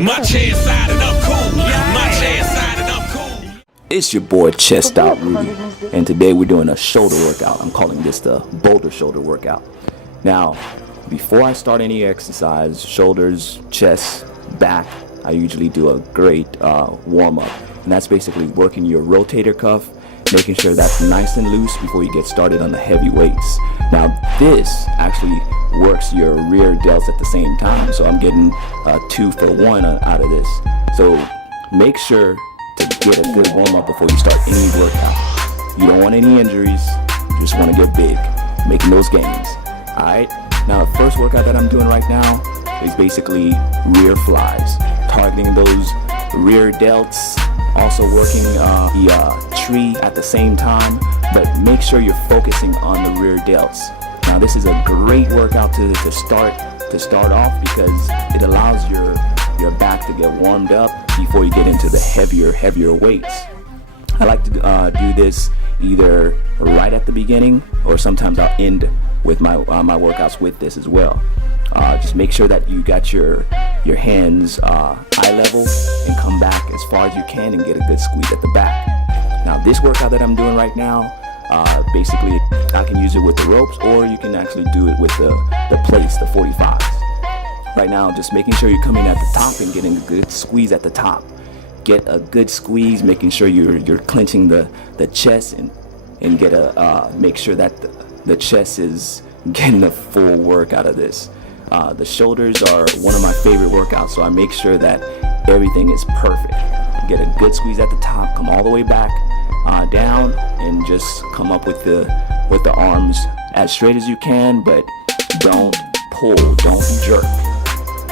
My chair side and I'm cool. My chair side and I'm cool. It's your boy Chestout Ruby, and today we're doing a shoulder workout. I'm calling this the boulder shoulder workout. Now, before I start any exercise, shoulders, chest, back, I usually do a great warm-up, and that's basically working your rotator cuff, making sure that's nice and loose before you get started on the heavy weights. Now, this actually works your rear delts at the same time, so I'm getting 2 for 1 out of this. So make sure to get a good warm-up before you start any workout. You don't want any injuries, you just want to get big, making those gains. Alright, now the first workout that I'm doing right now is basically rear flies, targeting those rear delts, also working the tree at the same time, but make sure you're focusing on the rear delts. Now this is a great workout to start off because it allows your back to get warmed up before you get into the heavier weights. I like to do this either right at the beginning, or sometimes I'll end with my workouts with this as well. Just make sure that you got your hands eye level and come back as far as you can and get a good squeeze at the back. Now this workout that I'm doing right now, basically I can use it with the ropes, or you can actually do it with the plates, the 45s. Right now, just making sure you're coming at the top and getting a good squeeze at the top. Get a good squeeze, making sure you're clenching the chest and get make sure that the chest is getting a full work out of this. The shoulders are one of my favorite workouts, so I make sure that everything is perfect. Get a good squeeze at the top, come all the way back down, and just come up with the arms as straight as you can, but don't pull, don't jerk.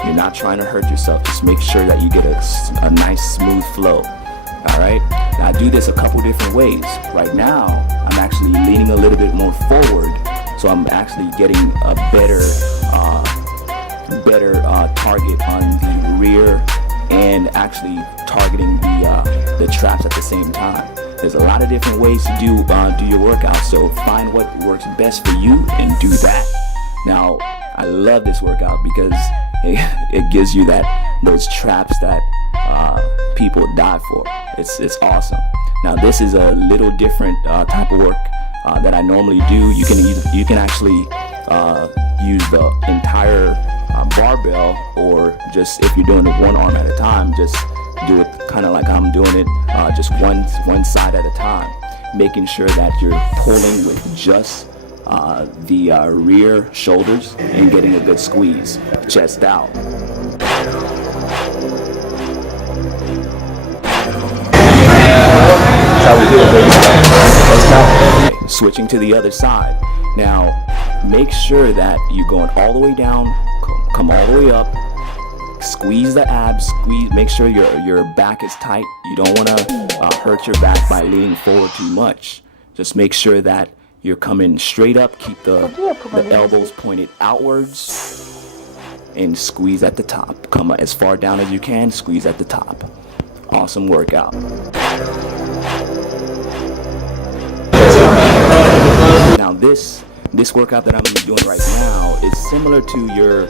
You're not trying to hurt yourself. Just make sure that you get a nice smooth flow. Alright, now I do this a couple different ways. Right now I'm actually leaning a little bit more forward, so I'm actually getting a better target on the rear, and actually targeting the traps at the same time. There's a lot of different ways to do your workout, so find what works best for you and do that. Now, I love this workout because it gives you those traps that people die for. It's awesome. Now, this is a little different type of work that I normally do. You can actually use the entire barbell, or just if you're doing it one arm at a time, just do it kind of like I'm doing it, just one side at a time, making sure that you're pulling with just the rear shoulders and getting a good squeeze, chest out. That's how we do it, baby. Okay, switching to the other side. Now, make sure that you're going all the way down, come all the way up, squeeze the abs, make sure your back is tight. You don't want to hurt your back by leaning forward too much. Just make sure that you're coming straight up, keep the elbows pointed outwards, and squeeze at the top. Come as far down as you can, squeeze at the top. Awesome workout. Now this workout that I'm doing right now is similar to your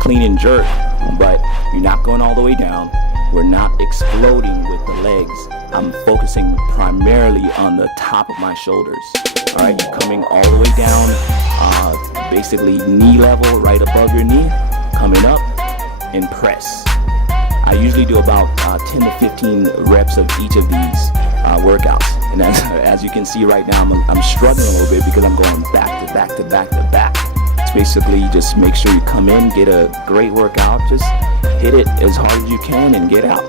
clean and jerk, but you're not going all the way down. We're not exploding with the legs. I'm focusing primarily on the top of my shoulders. Alright, you're coming all the way down, basically knee level, right above your knee, coming up, and press. I usually do about 10 to 15 reps of each of these workouts. And as you can see right now, I'm struggling a little bit because I'm going back to back to back to back. It's basically just make sure you come in, get a great workout, just hit it as hard as you can and get out.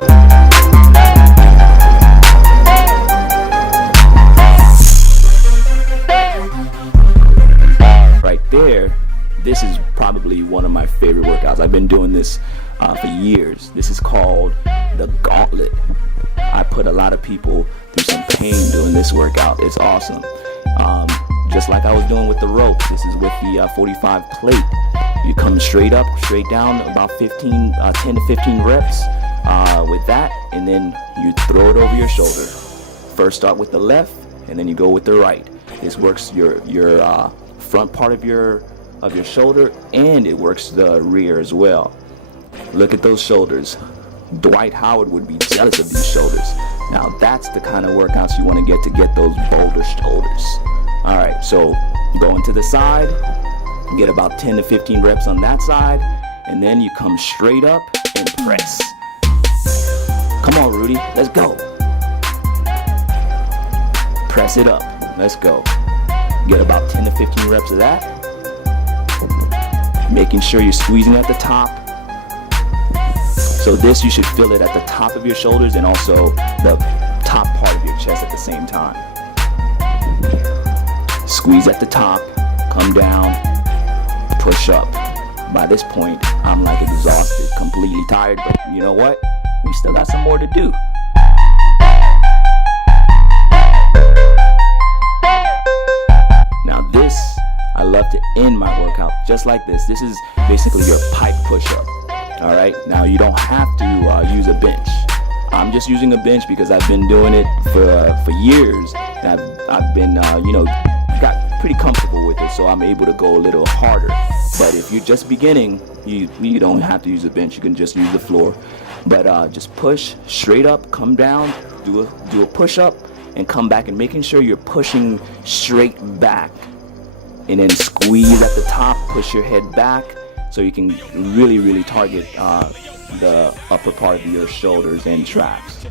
Right there, this is probably one of my favorite workouts. I've been doing this for years. This is called the gauntlet. I put a lot of people through some pain doing this workout. It's awesome. Just like I was doing with the ropes, this is with the 45 plate. You come straight up, straight down, about 10 to 15 reps with that, and then you throw it over your shoulder. First start with the left, and then you go with the right. This works your front part of your shoulder, and it works the rear as well. Look at those shoulders. Dwight Howard would be jealous of these shoulders. Now that's the kind of workouts you want to get those boulder shoulders. All right, so going to the side, get about 10 to 15 reps on that side, and then you come straight up and press. Come on, Rudy, let's go. Press it up, let's go. Get about 10 to 15 reps of that. Making sure you're squeezing at the top. So this, you should feel it at the top of your shoulders and also the top part of your chest at the same time. Squeeze at the top, come down, push up. By this point, I'm like exhausted, completely tired, but you know what? We still got some more to do. Now this, I love to end my workout just like this. This is basically your pipe push-up. All right, now you don't have to use a bench. I'm just using a bench because I've been doing it for years, and I've been got pretty comfortable with it, so I'm able to go a little harder. But if you're just beginning, you don't have to use a bench. You can just use the floor. But just push straight up, come down, do a push-up, and come back, and making sure you're pushing straight back, and then squeeze at the top, push your head back, so you can really target the upper part of your shoulders and traps.